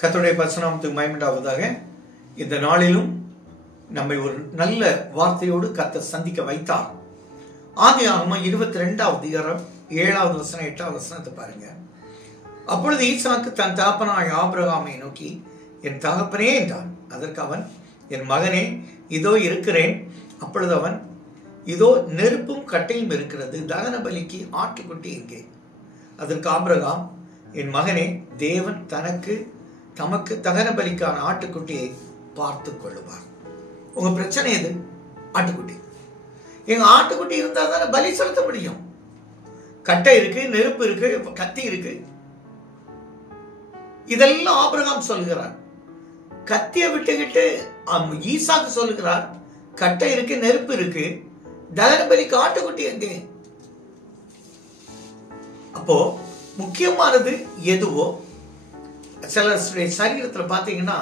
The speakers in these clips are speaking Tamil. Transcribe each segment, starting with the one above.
கர்த்தருடைய பரிசுநாமத்துக்கு மகிமை உண்டாவதாக. இந்த நாளிலும் நம்மை ஒரு நல்ல வார்த்தையோடு கர்த்தர் சந்திக்க வைத்தார். ஆதியாகமம் 22வது அதிகாரம் 7வது வசனம் 8வது வசனத்தை பாருங்க. அப்பொழுது ஈசாக்கு தன் தகப்பனாய் ஆபிரகாமை நோக்கி, என் தகப்பனே என்றான். அதற்கு அவன், என் மகனே, இதோ இருக்கிறேன். அப்பொழுது அவன், இதோ நெருப்பும் கட்டையும் இருக்கிறது, தகன பலிக்கு ஆட்டுக்குட்டி எங்கே? அதற்கு ஆபிரகாம், என் மகனே, தேவன் தமக்கு தகன பலிக்கான ஆட்டுக்குட்டியை பார்த்து கொள்ளுவார். உங்க பிரச்சனை எது? ஆட்டுக்குட்டி. எங்க ஆட்டுக்குட்டி இருந்தா தானே பலி செலுத்த முடியும். கட்டை இருக்கு, நெருப்பு இருக்கு, கத்தி இருக்கு. இதெல்லாம் ஆபிரகாம் சொல்லுகிறார். கத்தியை விட்டுக்கிட்டு ஈசாக்கு சொல்லுகிறார், கட்டை இருக்கு, நெருப்பு இருக்கு, தகன பலிக்கு ஆட்டுக்குட்டி எங்கே? அப்போ முக்கியமானது எதுவோ, சில சரீரத்தில் பார்த்தீங்கன்னா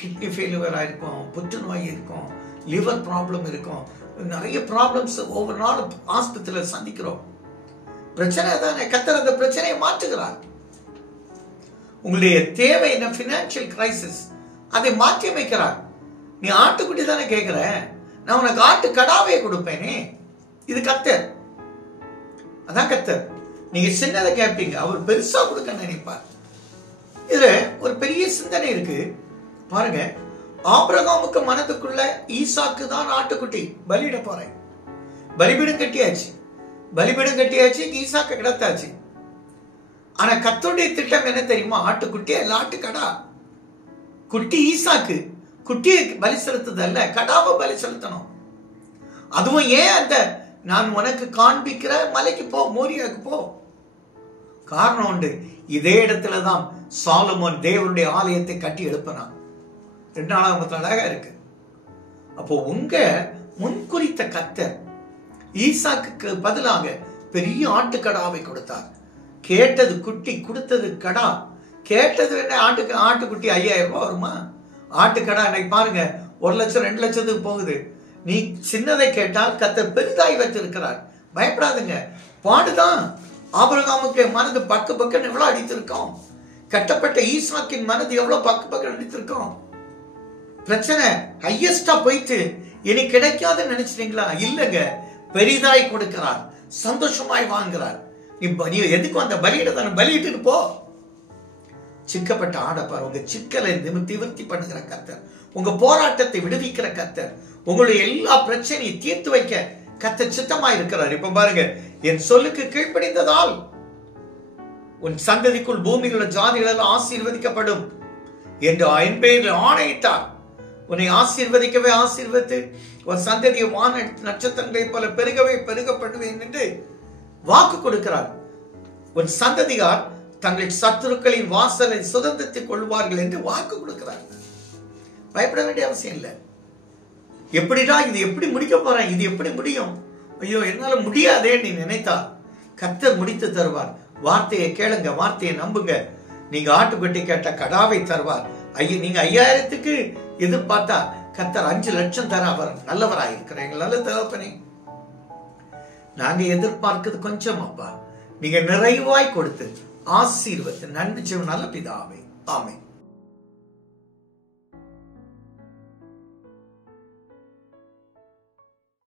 கிட்னி ஃபெயிலியர் ஆயிருக்கும், புற்றுநோய் இருக்கும், லிவர் ப்ராப்ளம் இருக்கும், நிறைய ப்ராப்ளம்ஸ் ஒவ்வொரு நாளும் ஆஸ்பத்திரியில் சந்திக்கிறோம். பிரச்சனை தானே. கர்த்தர் அந்த பிரச்சனையை மாற்றுகிறார். உங்களுடைய தேவை என்ன? ஃபினான்ஷியல் கிரைசிஸ், அதை மாற்றி அமைக்கிறார். நீ ஆட்டுக்குட்டி தானே கேட்கிற, நான் உனக்கு ஆட்டு கடாவே கொடுப்பேனே. இது கர்த்தர். அதான் கர்த்தர். நீங்க சின்னதை கேட்பீங்க, அவர் பெருசா கொடுக்க நினைப்பார். இதுல ஒரு பெரிய சிந்தனை இருக்கு பாருங்க. ஆபிரகாமுக்கு மனதுக்குள்ள ஈசாக்கு தான் ஆட்டுக்குட்டி, பலியிட போறேன். பலிபீடம் கட்டியாச்சு, ஈசாக்கு கிடத்தாச்சு. ஆனா கர்த்தருடைய திட்டம் என்ன தெரியுமா? ஆட்டுக்குட்டி அல்ல, ஆட்டுக்கடா. குட்டி ஈசாக்கு, குட்டியை பலி செலுத்துதல்ல, கடாவை பலி செலுத்தணும். அதுவும் ஏன்? அந்த நான் உனக்கு காண்பிக்கிற மலைக்கு போ, மோரியாக்கு போ. காரணம் உண்டு. இதே இடத்துலதான் சாலமோன் தேவனுடைய ஆலயத்தை கட்டி எழுப்பினான். 2 அழகா இருக்கு. அப்போ உங்க முன்குறித்த கர்த்தர் ஈசாக்கு பதிலாக பெரிய ஆட்டுக்கடாவை கொடுத்தார். கேட்டது குட்டி, கொடுத்தது கடா. கேட்டது என்ன? ஆட்டுக்குட்டி 5000 ரூபாய் வருமா? ஆட்டுக்கடா இன்னைக்கு பாருங்க 1 லட்சம் 2 லட்சத்துக்கு போகுது. நீ சின்னதை கேட்டால் கர்த்தர் பெரிதாய் வைத்திருக்கிறார். பயப்படாதுங்க. பாடுதான். ஆபிரகாமுக்கு மனது பக்கு எவ்வளவு அடித்திருக்கோம். கட்டப்பட்ட ஈசாக்கின் மனது எவ்வளவு பக்கு அடித்திருக்கோம். பிரச்சனை ஹையஸ்டா போயிட்டு இனி கிடைக்காதுன்னு நினைச்சிட்டீங்களா? இல்லங்க, பெரிதாய் கொடுக்கிறார், சந்தோஷமாய் வாங்குறார். நீ எதுக்கும் அந்த பலியிட பலியிட்டு போ. சிக்கப்பட்ட ஆடப்பார். உங்க சிக்கலை நிவர்த்தி பண்ணுகிற கர்த்தர், உங்க போராட்டத்தை விடுவிக்கிற கர்த்தர், உங்களுடைய எல்லா பிரச்சனையை தீர்த்து வைக்க கர்த்தர் சித்தமா இருக்கிறார். இப்ப பாருங்க, என் சொல்லுக்கு கீழ்ப்படிந்ததால் உன் சந்ததிக்குள் பூமிகள ஜாதிகள் ஆசீர்வதிக்கப்படும் என்று என் பெயரில் ஆணையிட்டார். உன்னை ஆசீர்வதிக்கவே ஆசீர்வதித்து ஒரு சந்ததியை வான நட்சத்திரங்களை போல பெருகப்படுவேன் என்று வாக்கு கொடுக்கிறார். உன் சந்ததியார் தங்கள் சத்துருக்களின் வாசலை சுதந்திரத்துக் கொள்வார்கள் என்று வாக்கு கொடுக்கிறார். பயப்பட வேண்டிய அவசியம் இல்லை. எப்படிடா இது எப்படி முடிக்க போறேன், இது எப்படி முடியும், ஐயோ என்னால முடியாதே நீ நினைத்தா கர்த்தர் முடித்து தருவார். வார்த்தையை கேளுங்க, வார்த்தையை நம்புங்க. நீங்க ஆட்டுக்குட்டி கேட்ட கடாவை தருவார். நீங்க 5000க்கு எதிர்பார்த்தா கர்த்தர் 5 லட்சம் தர அவர் நல்லவராயிருக்கிறாங்க. நல்ல தகப்பனே, நாங்க எதிர்பார்க்கிறது கொஞ்சம் அப்பா, நீங்க நிறைவாய் கொடுத்து ஆசீர்வத்து நன்மை செய்யும் நல்ல பிதாவே. ஆமென்.